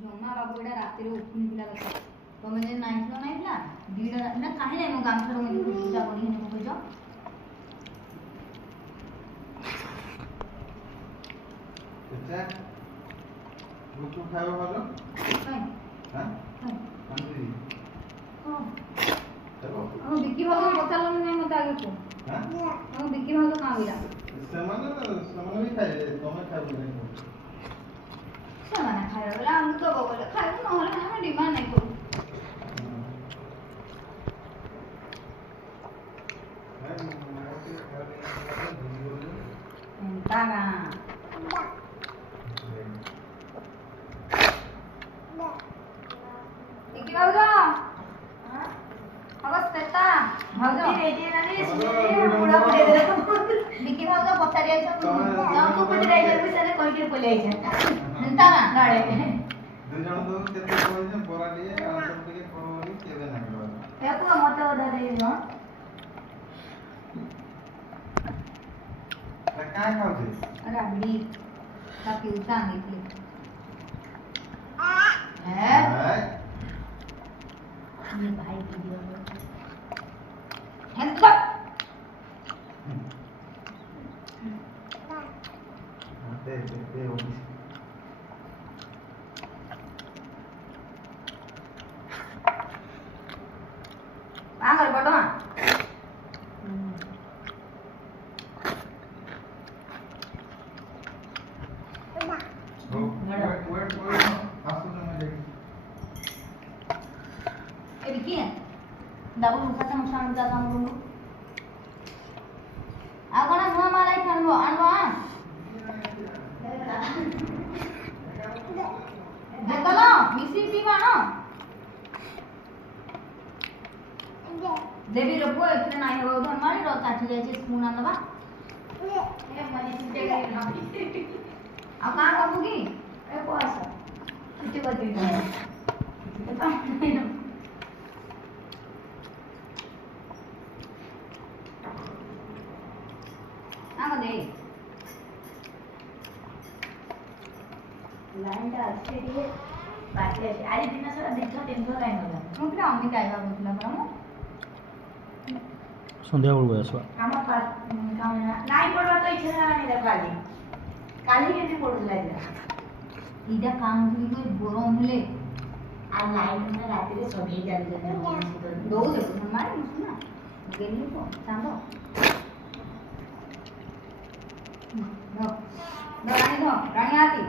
ଜମା ବାବୁ ଏଟା ରାତିରେ ଉଠୁନି ପିଲା କଥା ତମେ ଯେ ନାଇଥିଲା ଦିଟା ନା କାହିଁ ନାଇଁ ମୋ ଗାମଛାର ମୁଁ ପୂଜା କରି ହେନେ ପକଇଛ କେତେ ଗୁପଚୁପ ଖାଇବା ଭଲ କାଇଁ ହାଁ କାଇଁ ଆଣିବି ହଁ ଚलो ଆମ ବିକି ଭାଗ ପଚାରିଲନି ନାଇଁ ମତେ ଆଗେ କୁହ ହାଁ ଆମ ବିକି ଭାଗ କାଁ ବିରା ସେମାନେ ବି ଖାଇବେ ତମେ ଖାଇବ ନାହିଁ ସେମାନେ ଖାଇବା ବେଲେ ଆମକୁ ଦବ ବୋଲେ ଖାଇବୁ ନହେଲେ ଆମେ ଡିମାଣ୍ଡ ନାଇଁ କରୁ ଏନ୍ତା ଗାଁ ବିକି ଭାଉଜ ଅବସ୍ଥା ଭାଉଜ ବିକି ଭାଉଜ ପଚାରି ଆଇଛ ତୁ ପଟେ ଯାଇଛ ସେନେ କହିକି ପଳେଇ ଆଇଛ ଏନ୍ତା ନା ଗାଡେ ଦୁଇ ଜଣ ତ କେତେ କହିଲେ ବରା ଟିକେ ଆଳୁଚପ ଟିକେ କରବଲି କେବେ ନା କରବ ଦେଖ ମତେ ଅଧା ଦେଇଦିଅ କାଁ ଖାଉଛେ ରାବଡି ବାକି ଉଠା ଆଣିଥିଲି ଏ ଭାଇ ଭିडियो हेल्प दे ऑफिस आगर बडो Dapat buka sama sama datang dulu. Aku nak semua malai kan bu, an. Betul, misi pipa no. Devi robo itu naik robo tu mari robo tadi jadi spoon anda ba. Mari sinte kali na. Aku kah kamu gi? Puasa. Itu betul. Apa deh? Line का अच्छे दिए बाकी है आज दिन सारा देखो दिन तो लाइन होला ମୁଁ କିରା ଅମିତ ଆଇବା ବୁଝିଲା ପରା ମୁଁ ସନ୍ଧ୍ୟା ବେଳକୁ ଆସିବା हम पर नहीं पड़वा तो इच्छा नहीं देखा काली के भी पड़ लाइला ଇଟା କାମ କରି ଗରମ ହେଲେ आ लाइन में रात रे सभी जाते ଦଉ ଦେଖୁ ମାରି ମୁସୁ ନା ଗେଲି ତ ଚାନ୍ଦ ରାଣୀ ରାଣୀ ଆତି